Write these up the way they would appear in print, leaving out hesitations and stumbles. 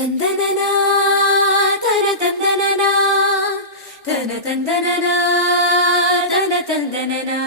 தந்தனனா தன தந்தனனா தன தந்தனனா தன தந்தனனா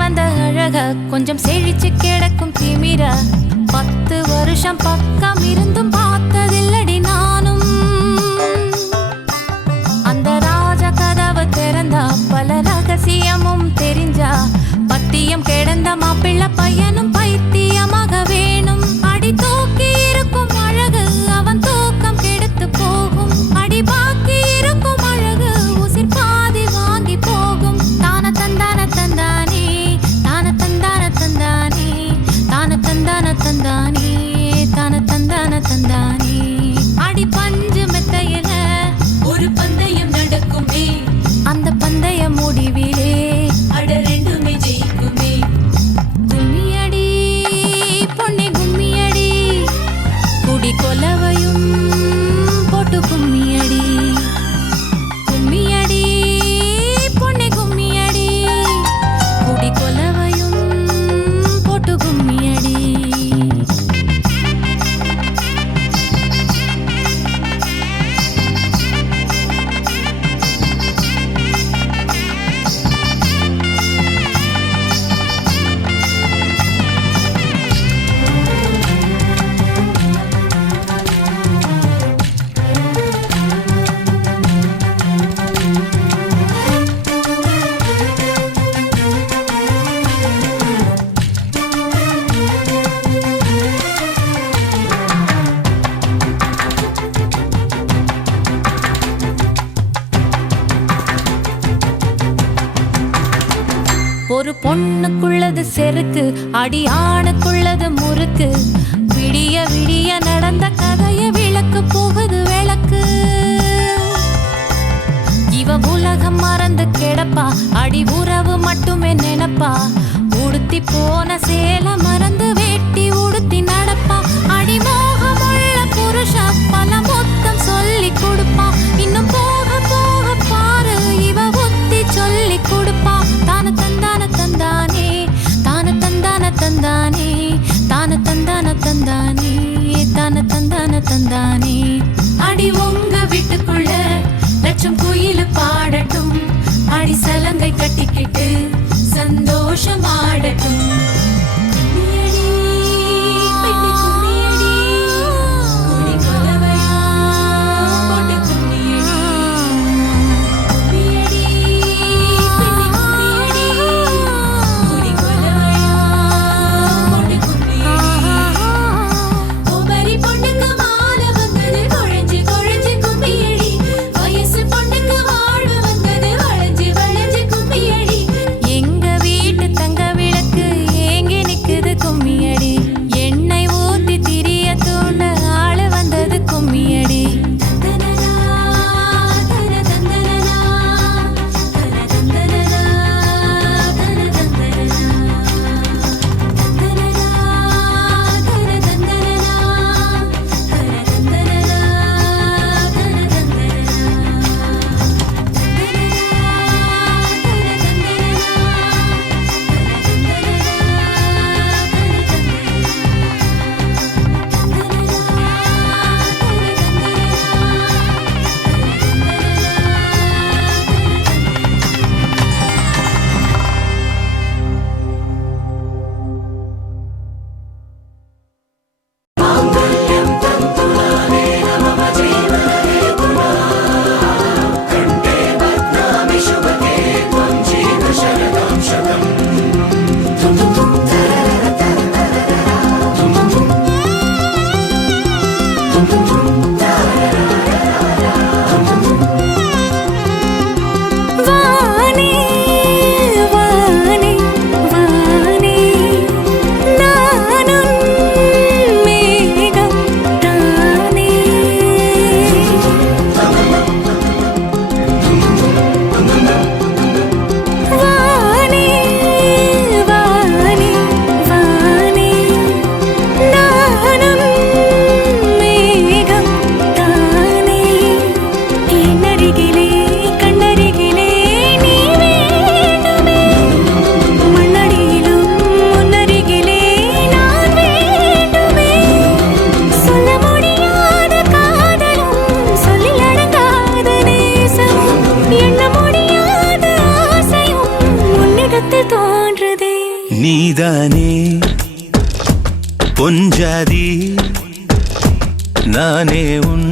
வந்த அழக கொஞ்சம் செழிச்சு கிடக்கும் திமிரா 10 வருஷம் பக்கம் இருந்தும் பார்த்ததில்லடி நானும். அந்த ராஜ கதவு திறந்தா பல ரகசியமும் தெரிஞ்சா பத்தியம் கிடந்த மாப்பிள்ள பையனும் பைத்தியமாக வேணும். அடி தூக்கி இருக்கும் அழகு அவன் தூக்கம் கெடுத்து போகும். அடி பாக்கி இருக்கும் அழகு உசிர் பாதி வாங்கி போகும். தான தந்தான தந்தானே தான தந்தான தந்தானே தான தந்தான தந்தானே தான தந்தான தந்தானே. அடி பஞ்சு மெத்தையில ஒரு பந்தயம் நடக்குமே, அந்த பந்தய முடிவிலே அட ரெண்டுமே ஜெயிக்குமே. கும்மியடி பொன்னி கும்மியடி குடி கொலவையும் போட்டு கும்மியடி. கும்மியடி பொன்னி கும்மியடி குடி கொலவையும் போட்டு கும்மியடி. ஒரு பொண்ணுக்குள்ளது செருக்கு, அடி ஆணுக்குள்ளது முறுக்கு. விடிய விடிய நடந்த கதைய விளக்கு போகுது விளக்கு. இவ உலகம் மறந்து கிடப்பா, அடி உறவு மட்டுமே நினைப்பா. உடுத்தி போன சேல மறந்து வேட்டி உடுத்தி நடப்பா. அடி மோகமுள்ள புருஷா பல மொத்தம் சொல்லி கொடுப்பா. இன்னும் போக போக பாரு இவ ஒத்தி சொல்லி கொடுப்பா. தான தந்தான தந்தானே தான தந்தான தந்தானே தான தந்தான தந்தானே தான தந்தான தந்தானே. அடி உங்க வீட்டுக்குள்ள லட்சம் குயிலு பாடட்டும், அடி சலங்கை கட்டிக்கிட்டு சந்தோஷம் ஆடட்டும். நீதானே பொஞ்சாதி நானே உன்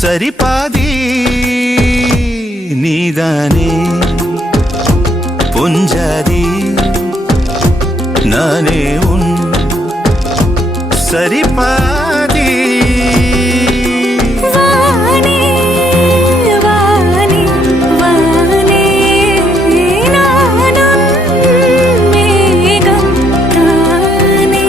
சரிபாதி நீதானே பொஞ்சாதி நானே உன் சரிபாதி வானே வானே வானே நானும் மேகம் தானே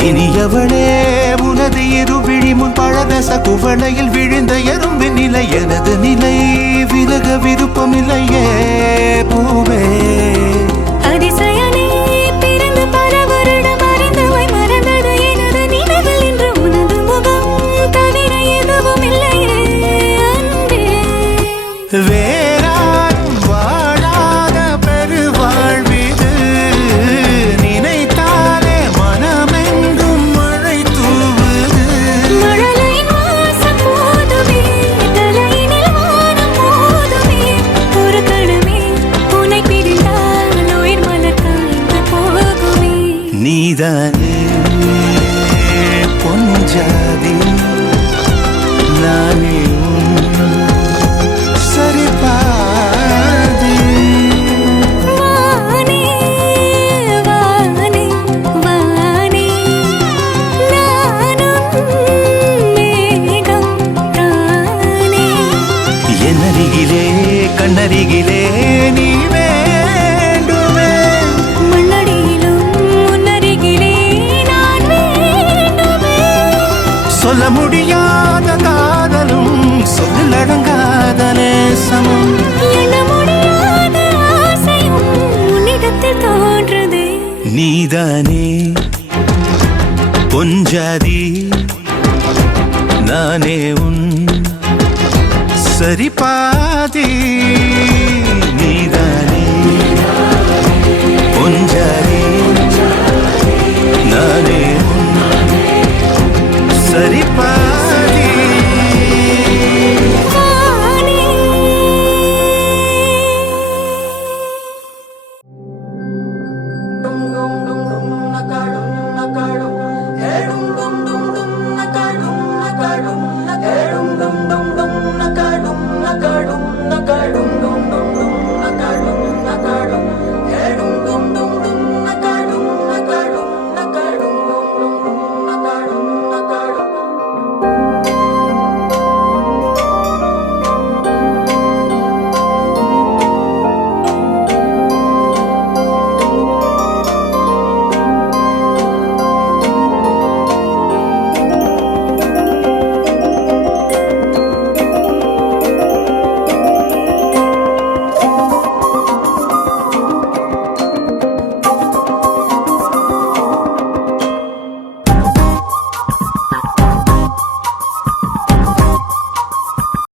இனியவளே உனது இருவிழி முன் பழதச குவளையில் விழுந்த எறும்பின் நிலை எனது நிலை விலக விருப்பமில்லையே பூவே அதிசயனே பிறந்து பல வருடம் அறிந்தவை மறந்தது எனது நினைவில் இன்று உனது முகம் தவிர எதுவும் இல்லையே அன்பே வேறாரும் வாழாத பெருவாழ்விது நினைத்தாலே மனமெங்கும் மழை தூவுது மழலையின் வாசம் போதுமே தலையினில் வானம் மோதுமே ஒரு கணமே உன்னை பிரிந்தால் உயிர் மலர் காய்ந்து போகுமே நீதானே பொஞ்சாதி நானே உன் சரிபாதி வானே வானே வானே நானும் மேகம் தானே என்னருகிலே கண்ணருகிலே நீ வேண்டுமே மண்ணடியிலும் முன்னருகிலே நான் வேண்டுமே சொல்ல முடியாத காதலும் சொல்லடங்காத நேசமும் எண்ண முடியாத ஆசையும் உன்னிடத்தில் தோன்றுதே நீதானே பொஞ்சாதி நானே உன் சரிபாதி